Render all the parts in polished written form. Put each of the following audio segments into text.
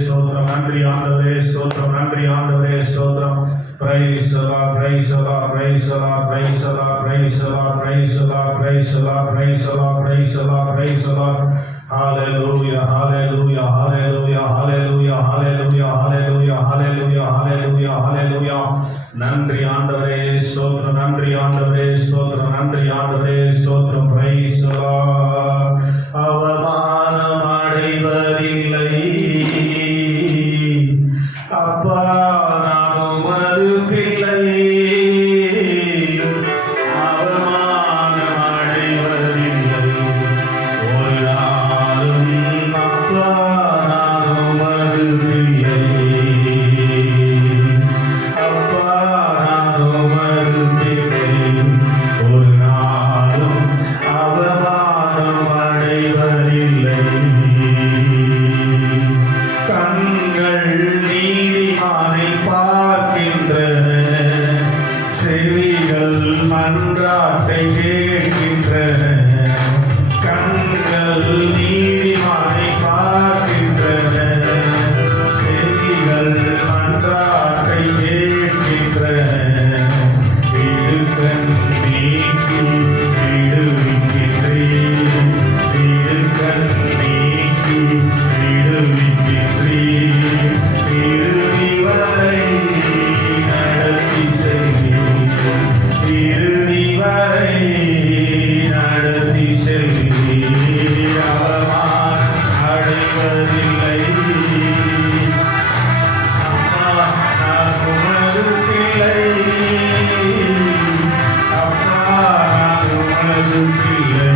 ஸ்தோத்திரம். நன்றி ஆண்டவரே, ஸ்தோத்திரம். நன்றி ஆண்டவரே, ஸ்தோத்திரம். Praise the Lord, praise the Lord, praise the Lord, praise the Lord, praise the Lord, praise the Lord, praise the Lord, praise the Lord, praise the Lord, praise the Lord. Hallelujah, hallelujah, hallelujah, hallelujah, hallelujah, hallelujah, hallelujah, hallelujah, hallelujah. நன்றி ஆண்டவரே, ஸ்தோத்திரம். நன்றி ஆண்டவரே, ஸ்தோத்திரம். நன்றி ஆண்டவரே, ஸ்தோத்திரம். Praise the Lord. அவமானம் அடைவதில்லை அப்பா, நான் உமது பிள்ளை. அவமானம் அடைவதில்லை ஒரு நாளும் அப்பா, நான் உமது பிள்ளை. அப்பா, நான் உமது பிள்ளை. ஒரு நாளும் அவமானம் அடைவதில்லை. கண்கள் நீதிமானை பார்க்கின்றன, செவிகள் மன்றாட்டை கேட்கின்றன. கண்கள் நீதிமானை பார்க்கின்றன, செவிகள் மன்றாட்டை கேட்கின்றன. இடுக்கண் நீக்கி விடுவிக்கின்றீர், இடுக்கண் நீக்கி விடுவிக்கின்றீர். இறுதி வரை நடத்தி செல்வீர், இறுதி வரை நடத்தி செல்வீர். அவமானம் அடைவதில்லை அப்பா, நான் உமது பிள்ளை. அப்பா, நான் உமது பிள்ளை.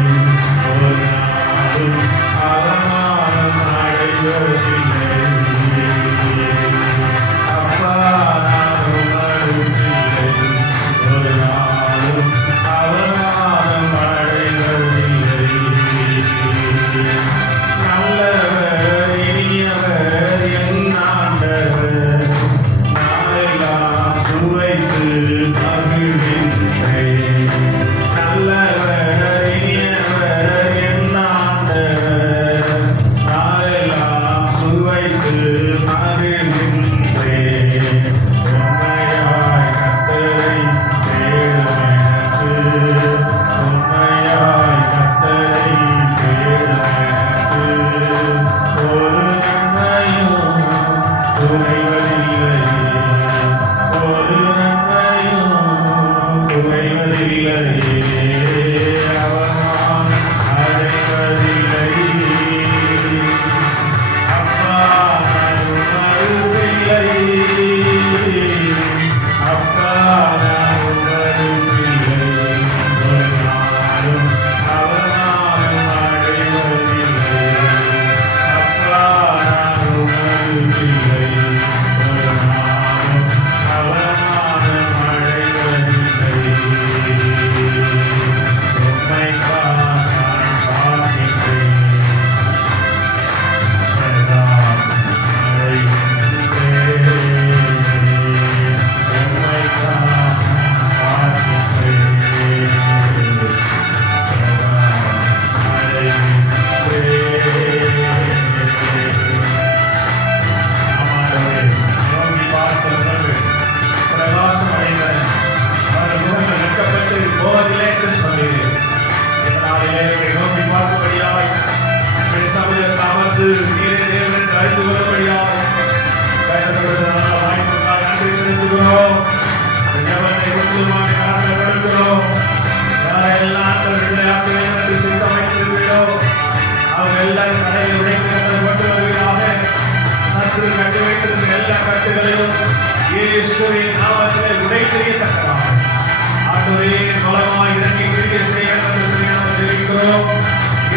ஒரு நாளும் அவமானம் அடைவதில்லை. அப்பா, நான் உமது பிள்ளை. ஒரு நாளும் அவமானம் அடைவதில்லை. நல்லவர் இனியவர் என் ஆண்டவர், நாளெல்லாம் சுவைத்து மகிழ்கின்றேன். நல்லவர் இனியவர் என் ஆண்டவர், நாளெல்லாம் சுவைத்து மகிழ்கின்றேன். உண்மையாய் கர்த்தரை தேடும் எனக்கு, உண்மையாய் கர்த்தரை தேடும் எனக்கு ஒரு நன்மையும் குறைவதில்லை, ஒரு நன்மையும் குறைவதில்லை. அவமானம் அடைவதில்லை அப்பா, நான் உமது பிள்ளை. அப்பா, நான் உமது பிள்ளை. ஒரு நாளும் அவமானம் அடைவதில்லை. அப்பா, நான் உமது பிள்ளை. ஒரு நாளும் அவமானம் அடைவதில்லை. உம்மைத்தான் நான் பார்க்கின்றேன், சதா அடைகின்றேன். உம்மைத்தான் நான் பார்க்கின்றேன், சதா அடைகின்றேன். ஆமாண்டவரே, நோக்கி பார்த்த உணர்வு பிரகாசம் அடைந்தன. அவர்கள் முகங்கள் வெட்கப்பட்டு போவதில்லை என்று சொன்னீர்கள். இந்த நாளிலே உம்மை நோக்கி பார்க்கும்படியாய் உம்முடைய சமூகத்தில் அமர்ந்து நீரே தேவன் என்று அறிந்து கொள்ளும்படியாய் பயணப்படுத்த வாய்ப்புக்காக நன்றி செலுத்துகிறோம். இந்த ஜெபத்தை முழுவதுமாக கரத்தில் கொடுக்கிறோம். யாரெல்லாம் ஆண்டவர்களை ஆக்க வேண்டும் என்று சித்தமைத்திருக்கிறோ அவங்க எல்லாரும் தடையை உடைக்கிறது கொண்டு வருகிறாக. சத்துரு கட்டி வைத்திருக்கிற எல்லா கட்டுகளையும் இயேசுவின் நாமத்திலே உடைத்தெறியத்தக்கதாக ஆண்டவரே பலமாய் இறங்கி கிரியை செய்ய என்று சொல்லி நாம் தெரிவிக்கிறோம்.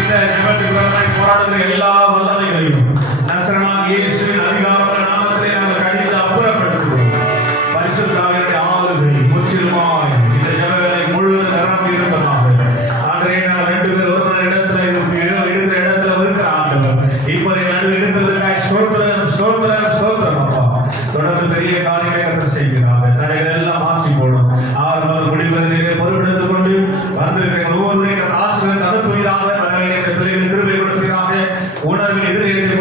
இந்த ஜெபத்துக்கு வரமாய் போராடுகிற எல்லா வல்லமைகளையும் நசரேயனாகிய இயேசுவின் அதிகாரமுள்ள நாமத்திலே நாங்கள் கடிந்து அப்புறப்படுத்துகிறோம். பரிசுத்த ஆவியானவருடைய ஆளுகை முற்றிலுமாய் இந்த ஜெப வேளை முழுவதும் நிரம்பி இருப்பதாக. ஆண்டவரே, நாங்கள் 2 பேர் ஒரு இடத்துல இருக்கிற இடத்துல இருக்கிற ஆண்டவர் இப்போதை நடுவில் இருக்கிறதுக்காக ஸ்தோத்திரம், ஸ்தோத்திரம், ஸ்தோத்திரம். அப்பா, தொடர்ந்து பெரிய காரியங்களை செய்கிறாங்க. தடைகள் எல்லாம் மாற்றி போடும். ஆரம்பம் முடிவதை பொறுப்பெடுத்துக் கொண்டு வந்திருக்கிற ஒவ்வொருவரையும் ஆசிரியர் தடுப்புவதாக பிள்ளைகள் கிருபை கொடுக்கிறாங்க. உணர்வின் எதிர்த்து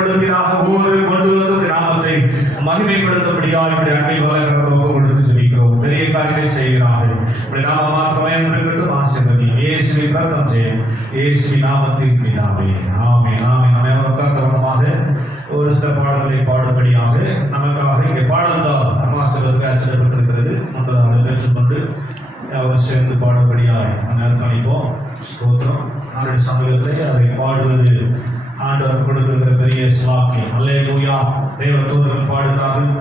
மகிமைப்படுத்தபடியாக இப்படி அன்பை வளர்க்கிறோம் கொடுத்து ஜெபிக்கிறோம். பெரிய காரியத்தை செய்கிறார்கள். இப்படி நாம மாத்திரமே இருக்கட்டும். ஆசீர்வதி இயேசுவை பிரார்த்தனை செய்யும். இயேசுவின் நாமத்தில் பிதாவே. ஆமென் ஆமென். நாம் கவனமாக ஒரு சில பாடல்களை பாடும்படியாக நமக்காக இங்கே பாடல் தான் அருணாச்சலருக்கு அச்சிடப்பட்டிருக்கிறது. முன்பதாக பெற்றுக்கொண்டு அவர் சேர்ந்து பாடும்படியாக நேரம் அளிப்போம். ஸ்தோத்திரம். ஆண்டுடைய சமூகத்திலே அதை பாடுவது ஆண்டவர் கொடுத்திருக்கிற பெரிய ஸ்லாக்கியம். அல்லேலூயா. தேவ தூதர்கள் பாடுகிறார்கள்,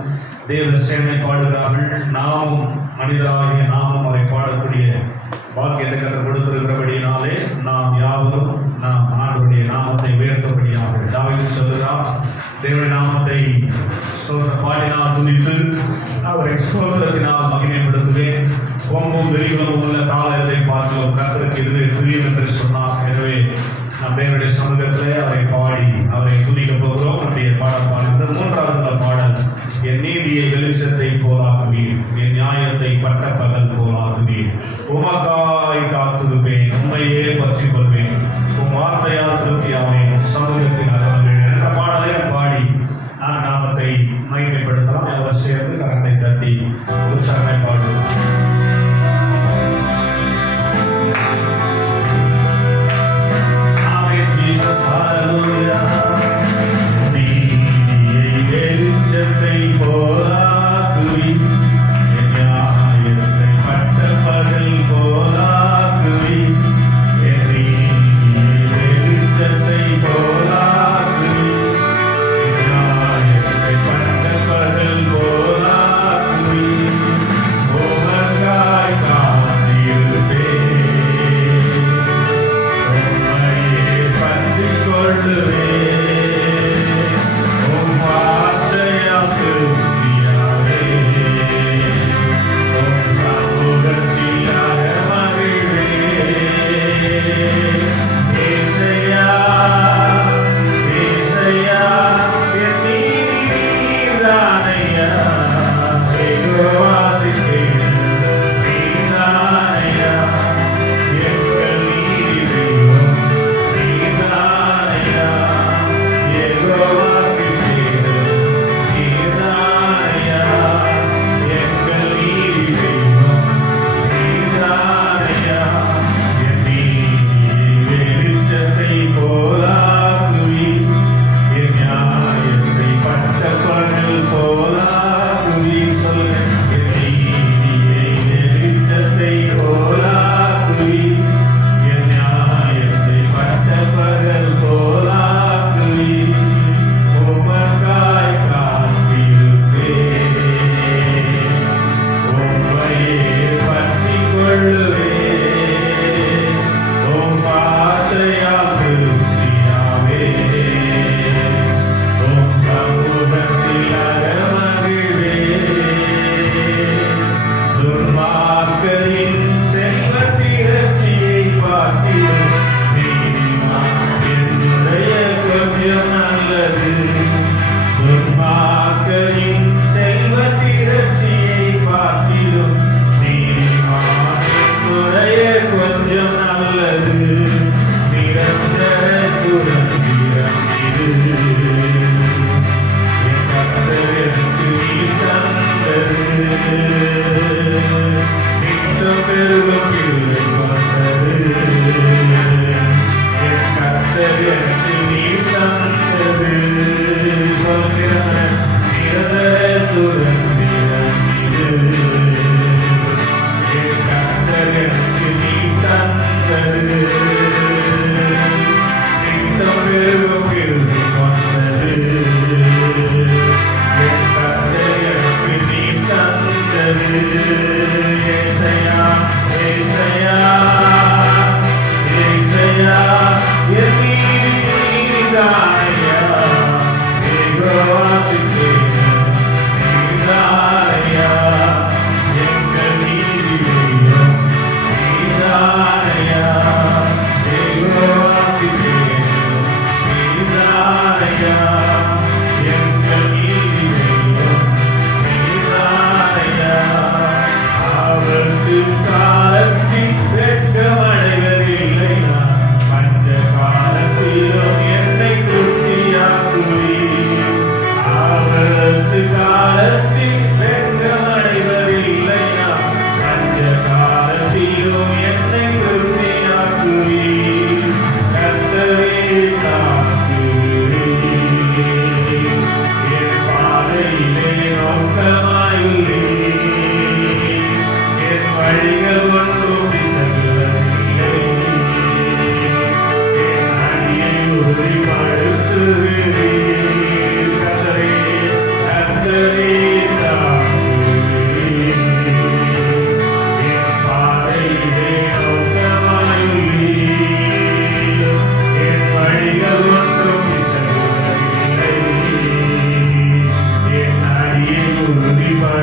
தேவ சேனை பாடுகிறார்கள். நாமும் மனிதராகிய நாமும் அதை பாடக்கூடிய வாக்கியத்தை கற்றுக் கொடுத்திருக்கிறபடியினாலே நாம் யாவரும் நாம் ஆண்டவருடைய நாமத்தை உயர்த்தபடியாக தாவீது சொல்லுகிறார், தேவனுடைய நாமத்தை ஸ்தோத்திர பாடினால் துதித்து அவரை ஸ்தோத்திரத்தினால் மகிமைப்படுத்துவேன். கொம்பும் வெளிகளும் உள்ள காலத்தை பார்க்கிறோம் கர்த்தருக்கு இதுவே துரியம் என்று சொன்னார். எனவே நாம் தேவனுடைய சமூகத்திலே அவரை பாடி அவரை துதிக்க போகிறோம். நம்முடைய பாடல் பாடுகிறது. மூன்றாவது பாடல், என் நீதியை வெளிச்சத்தை போலாக்குவீர், என் நியாயத்தை பட்ட பகல் போலாக்குவீர். உமக்காய் காத்திருப்பேன், உண்மையே பற்றி கொள்வேன், உன் வார்த்தையால் திருப்தியாவேன், சமூகத்தில் அகழ்வேன் என்ற பாடலை பாடி நான் நாமத்தை மகிமைப்படுத்தலாம். அவர் சேர்ந்து கரத்தை தட்டி உற்சாகத்தை பாடுவோம்.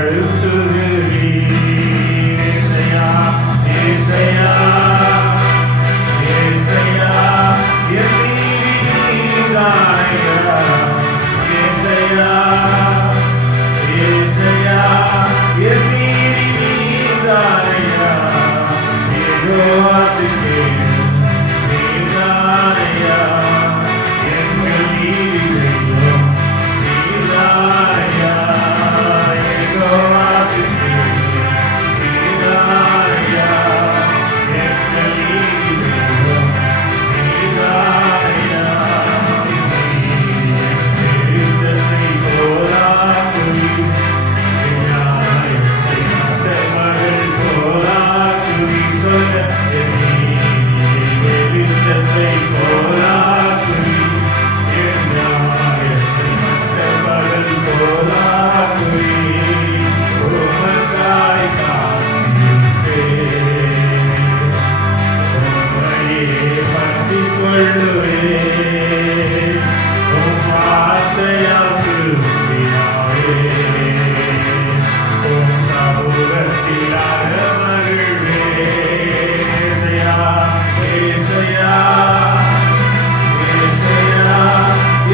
நடத்துகிறீர். ஏசையா, ஏசையா, ஏசையா, என் நீதிதானையா. ஏசையா, ஏசையா, என் நீதிதானையா. யெகோவா சிக்கேன் நீதானையா. எங்கள் நீதி தெய்வம் நீதானையா. யெகோவா சிக்கேன் நீதானையா. எங்கள் நீதி தெய்வம் நீதானையா. நீதியை போராக்குவி நியாயத்தை மகள் போராக்குவி. சொல்ல என் நீதியை போராக்குவி என் நியாயத்தை மகள் போராக்குவி. உமக்காய் காத்திருப்பேன், உம்மையே பற்றிக் கொள்ளுவேன். உம் வார்த்தையால் திருப்தியாவே உம் சமூகத்திலாக மகிழ்வேன். ஏசையா, ஏசையா, ஏசையா,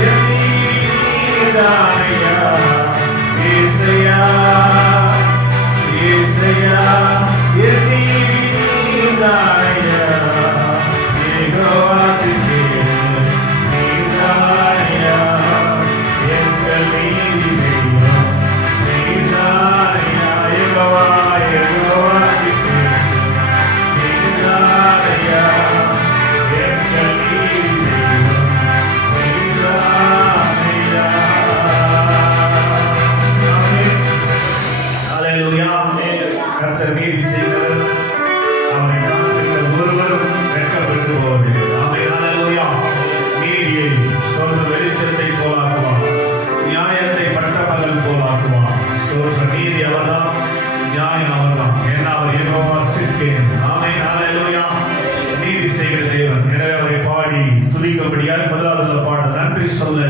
என் நீதிதானையா. ஏசையா, ஏசையா, என் நீதிதானையா. யெகோவா சிக்கேன் நீதானையா. எங்கள் நீதி தெய்வம் நீதானையா. யெகோவா, யெகோவா சிக்கேன் நீதானையா. எங்கள் நீதி தெய்வம் நீதானையா. ஆமென். ஹல்லேலூயா. கர்த்தர் நீதி செய்கிறவர், அவரை காண்கிற ஒருவரும் வெட்கப்பட்டு போவதில்லை. ஆமென். ஹல்லேலூயா. நீதியை ஸ்தோத்திர வெளிச்சத்தை போலாக்குவார், நியாயத்தை பட்டப்பகல் போலாக்குவார். ஸ்தோத்திர நீதி அவர்தான், நியாயம் அவர்தான். ஏன்னா அவர் யெகோவா சிக்கேன். ஆமென். ஹல்லேலூயா. நீதி செய்கிற தேவன். எனவே அவரை பாடி துதிக்கும்படியாய் முதலாவது பாடல். நன்றி சொல்ல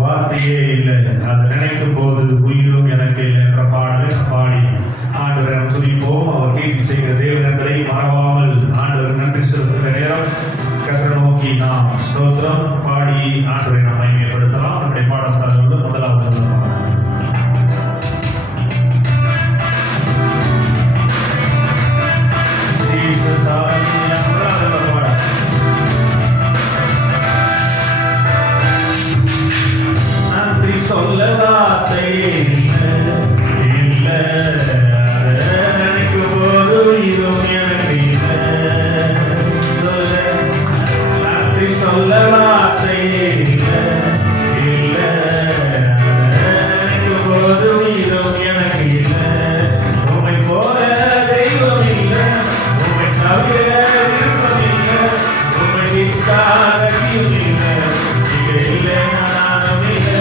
வார்த்தையே இல்லை, அதை நினைக்கும் போது உயிரும் எனக்கு இல்லை என்ற பாடலை பாடி ஆண்டவரை நாம் துதிப்போம். அவர் நீதி செய்கிற தேவனங்களை மறவாமல் ஆண்டவர் நன்றி செலுத்துகிற நேரம் கர்த்தரை நோக்கி நாம் ஸ்தோத்திரம் பாடி ஆண்டவரை நாம் மகிமைப்படுத்தலாம். நம்முடைய பாடத்தாளர்களோடு முதலாவது பாடல். Jesus, hallelujah. முதலாவது பாடல். நன்றி சொல்ல வார்த்தை இல்லை, அதை நினைக்கும் போது இதுவும் எனக்கு இல்லை. சொல்ல நன்றி சொல்ல வார்த்தை இல்லை, அதை நினைக்கும் போது இதுவும் எனக்கு இல்லை. உம்மை போல தெய்வம் இல்லை, உம்மை தவிர விருப்பம் இல்லை, உம்மை விட்டால் இல்லை, இங்கே இல்லை நானும் இல்லை.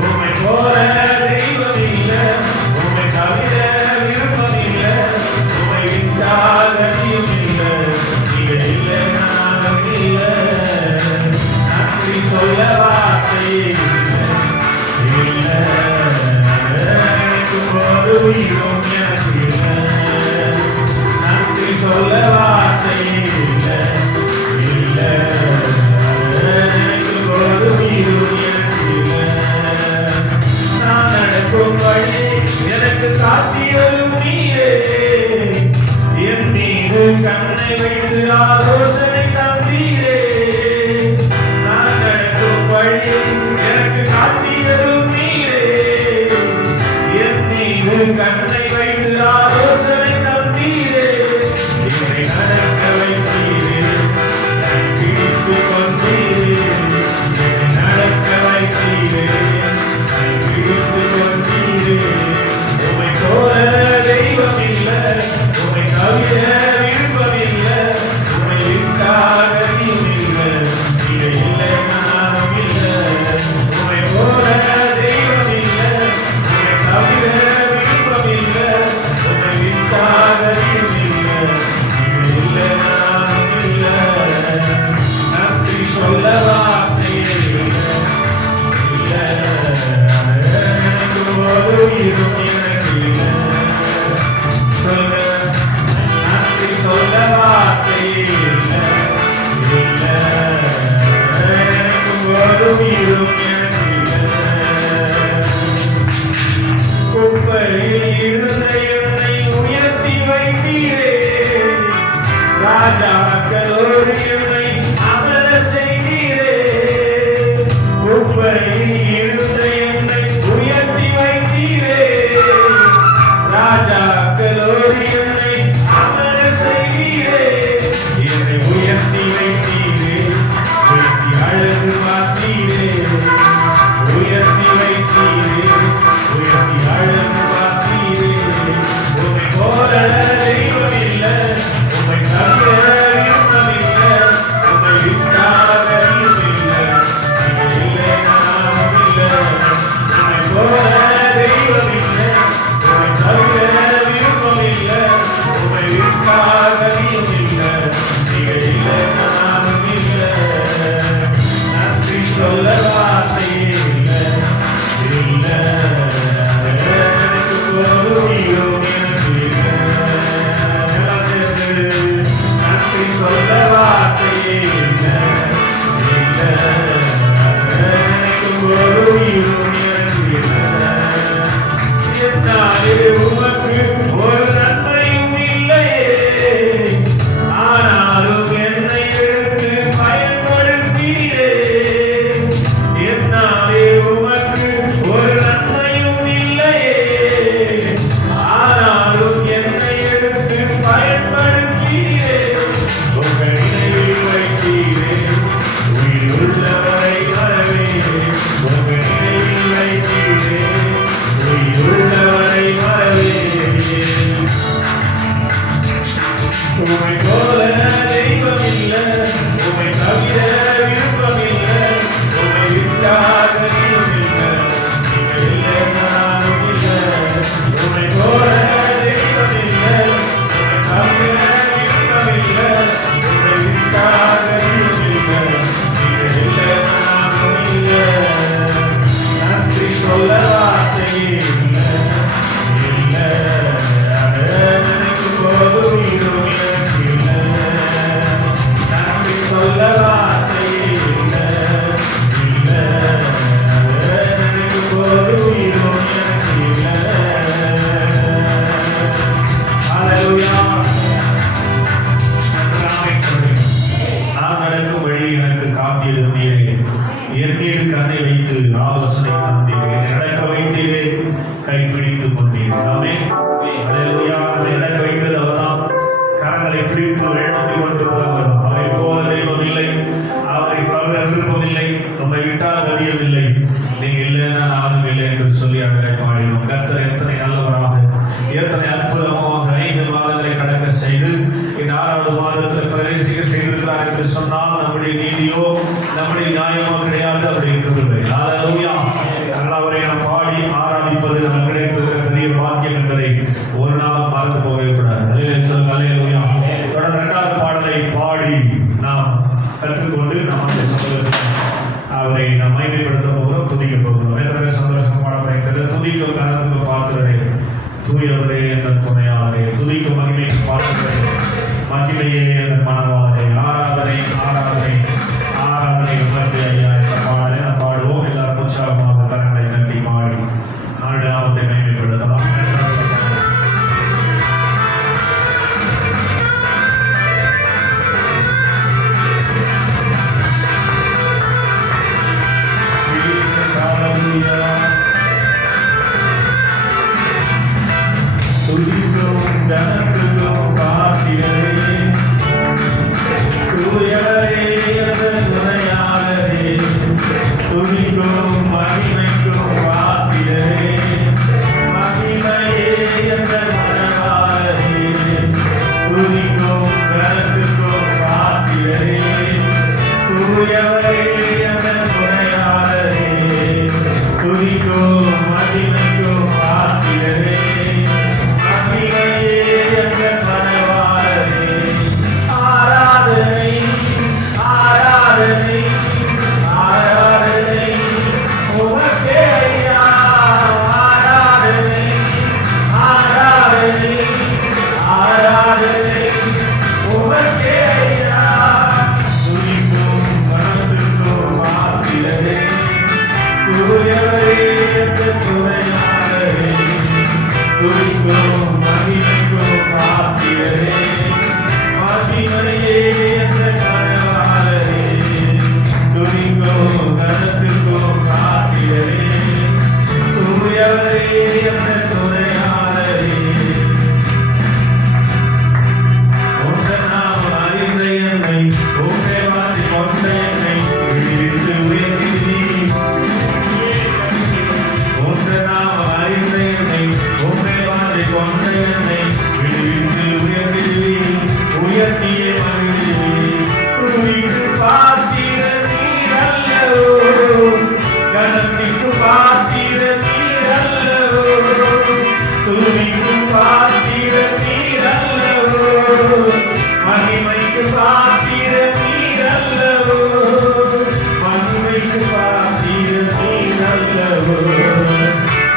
உம்மை போல குப்பையில் இருந்த என்னை உயர்த்தி வைத்தீரே. ராஜாக்களோடு என்னை அமர செய்தீரே. குப்பையில் இருந்த என்னை உயர்த்தி வைத்தீரே. ராஜாக்களோடு என்னை அமர செய்தீரே. என்னை உயர்த்தி வைத்தீரே. உயர்த்தி அழகு பார்த்தீரே. உயர்த்தி வைத்தீரே. உயர்த்தி அழகு பார்த்தீரே. உம்மை போல தெய்வம் இல்லை. உம்மை தவிர விருப்பம் இல்லை. உம்மை விட்டாக இல்லை. நீங்கள் இல்லை நானும் இல்லை. உம்மை போல தெய்வம் இல்லை. உம்மை தவிர விருப்பம் இல்லை. உம்மை விட்டாக இல்லை. நீங்கள் இல்லை நானும் இல்லை. நன்றி சொல்ல வார்த்தையே இல்லை. இல்லை எனக்கு போதும் எனக்கு இல்லை. எல்லாம் சேர்ந்து நன்றி சொல்ல வார்த்தையே இல்லை. இல்லை எனக்கு போதும் எனக்கு இல்லை. என்னாலே உமக்கு ஒரு நன்மையும் இல்லையே. ஆனாலும் என்னை எடுத்து பயன்படுத்தீரே. என்னாலே உமக்கு ஒரு நன்மையும் இல்லையே. ஆனாலும் என்னை எடுத்து பயன்படுத்தீரே. உங்கள் நினைவில் வைத்தீரே. உயிர் உள்ளவரை வரவே. உங்கள் நினைவில் வைத்தீரே. உயிர் உள்ளவரை வரவே. உம்மை போல தெய்வம் இல்லை. உம்மை தவிர விருப்பம் இல்லை. உம்மை விட்டாக இல்லை. நீங்கள் இல்லை நானும் இல்லை. உம்மை போல தெய்வம் இல்லை. உம்மை தவிர விருப்பம் இல்லை. உம்மை விட்டாக இல்லை. நீங்கள் இல்லை நானும் இல்லை. நன்றி சொல்ல வார்த்தையே இல்லை. இல்லை எனக்கு போதும் எனக்கு இல்லை. நன்றி சொல்ல வார்த்தையே இல்லை. இல்லை எனக்கு போதும் எனக்கு இல்லை. ஹல்லேலூயா. நான் நடக்கும் வழி எனக்கு காட்டியது நீரே. இயற்கையில் கண்ணை வைத்து ஆலோசனை தந்தீரே. என்னை நடக்க வைத்தீரே. கைப்பிடித்துக் கொண்டீரே. ஆமென். ஹல்லேலூயா. அதை நடக்க வைக்கிறது அவர்தான். கரங்களை பிடித்து வழிநடத்தி கொண்டு போகிறவர். அவரை போல தெய்வம் இல்லை. அவரை தவிர விருப்பமில்லை. நம்மை விட்டால் கதியமில்லை. நீங்க இல்லைன்னா நானும் இல்லை என்று சொல்லி அழகை பாடினோம். கர்த்தர் எத்தனை நல்லவராக, எத்தனை அற்புதமாக 5 மாதங்களை கடக்க செய்து இந்த 6வது மாதத்தில் பிரவேசிக்க செய்திருக்கிறார் என்று சொன்னால் நம்முடைய நீதியோ நம்முடைய நியாயமோ கிடையாது. அவருடைய கிருபை. ஹல்லேலூயா. அவரை நாம் பாடி ஆராதிப்பது நமக்கு கிடைத்திருக்கிற பெரிய பாக்கியம் என்பதை ஒரு நாள் மறந்து போகவே கூடாது. ஹல்லேலூயா. தொடர்ந்து 2வது பாடலை பாடி நாம் கற்றுக்கொண்டு நம்முடைய சமூகத்தில் அவரை நாம் மைமைப்படுத்த போகிறோம், துதிக்க போகிறோம். எத்தனை சந்தோஷம் பாடப்படுகிறது. துதிக்கும் கருத்துக்கு பார்க்கிறதே. தூயவரே என் துணையாளரே. துதிக்கும் மகிமைக்கு பார்க்கிறதே. மகிமையே என் மனவாளரே. ஆராதனை ஆராதனை ஆராதனை உணர்ந்து ஐயா என்ற பாடலை நாம் பாடுவோம். எல்லாரும் உற்சாகமாக கரங்களை தட்டி பாடி நாடு நாமத்தை மேம்படுத்தலாம். துதிக்கும் ஜனத்துக்கும் காத்திரே. தூயவரே தூயவரே எங்கள் துணையாளரே, உங்கள் நாமம் அறிந்த என்னை, உம்மை வாசி கொண்ட என்னை விடுவித்து உயர்த்தினீர். உங்கள் நாமம் அறிந்த என்னை, உம்மை வாசி கொண்ட என்னை விடுவித்து உயர்த்தினீர். உயர்த்தியே மகிழ்ந்தீர். துதிக்கு பாத்திர நீர் அல்லவோ, கனத்திற்கு பாத்திர நீர் அல்லவோ, துதிக்கு பாத்திர நீர் அல்லவோ, மகிமைக்கு பாத்திர நீர் அல்லவோ, மகிமைக்கு பாத்திர நீர் அல்லவோ,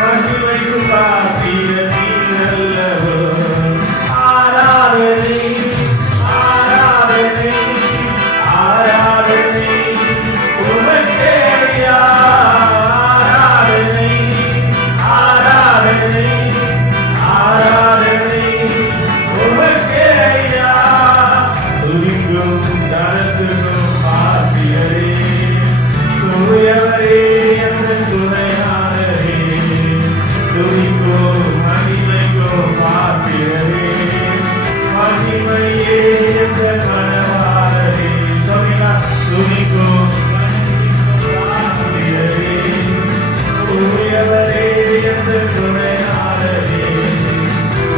மகிமைக்கு பாத்திர நீர் அல்லவோ. ஆராதனை ஆராதனை ஆராதனை உமக்கே ஐயா, ஆராதனை ஆராதனை ஆராதனை உமக்கே ஐயா. துதிக்கும் கனத்துக்கும் பாத்திரரே, தூயவரே எங்கள் துணையாளரே, துதிக்கும் மகிமைக்கும் பாத்திரரே, மகிமையே எங்கள் மனவாளரே. சொல்லுங்களா? துதிக்கும் பாத்திரரே, தூயவரே எங்கள் துணையாளரே,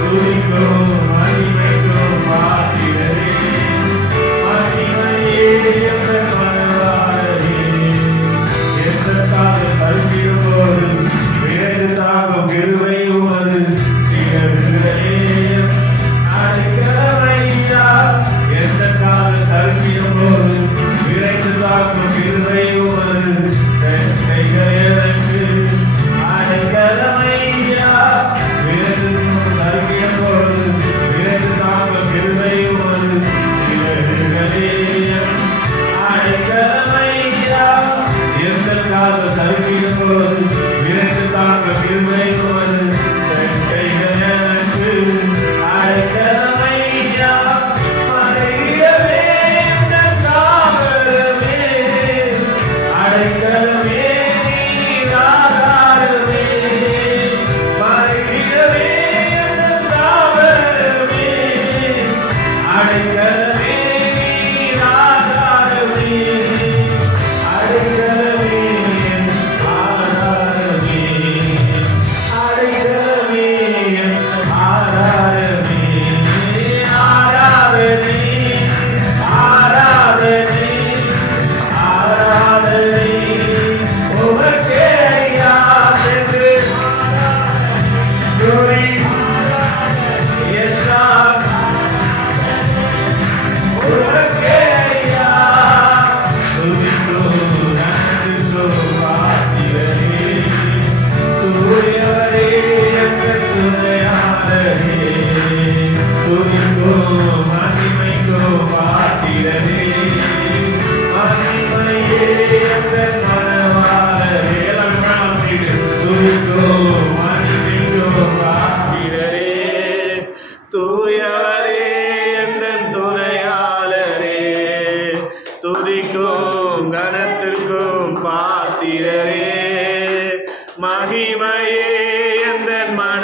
துதிக்கும் மகிமைக்கும் பாத்திரரே, மகிமையே எங்கள் மனவாளரே. எதற்காக கல்வியோடு வேறு தாகும் கிருபை உமது சிறகுகளே அடைக்கலமையா. எதற்காக கல்வியோடு விரைந்து தாக்கும் கிருபை உமது கைகளே அடைக்கலமையா. கல்வியோடு விரைந்து தாக்கும் கிருபை உமது சிறகுகளே அடைக்கலமையா. எதற்காக கல்வியோடு விரைந்து தாக்கும் கிருபை உமது கைகளே அடைக்கலமையா. மறைவிடவே எங்கள் தாவரமே, அடைக்கலமே நீர் ஆதாரமே. மறைவிடவே எங்கள் தாவரமே, அடைக்கலமே நீர் ஆதாரமே. அடைக்கலமே ஆதாரமே, அடைக்கலமே ஆதாரமே. ஆராதனை ஆராதனை ஆராதனை உமக்கே ஐயா. சென்று துதி எஸ்ஸா உமக்கே ஐயா. துதிக்கும் கனத்துக்கும் பாத்திரரே, தூயவரே எங்கள் துணையாளரே, துதிக்கும் மகிமைக்கும் பாத்திரரே, மகிமையே எங்கள் மனவாளரே. எல்லாம் துதிக்கும் மகிமைக்கும் பாத்திரரே, தூயவரே எங்கள் துணையாளரே, துதிக்கும் கனத்திற்கும் பாத்திரரே, மகிமையே எங்கள் மன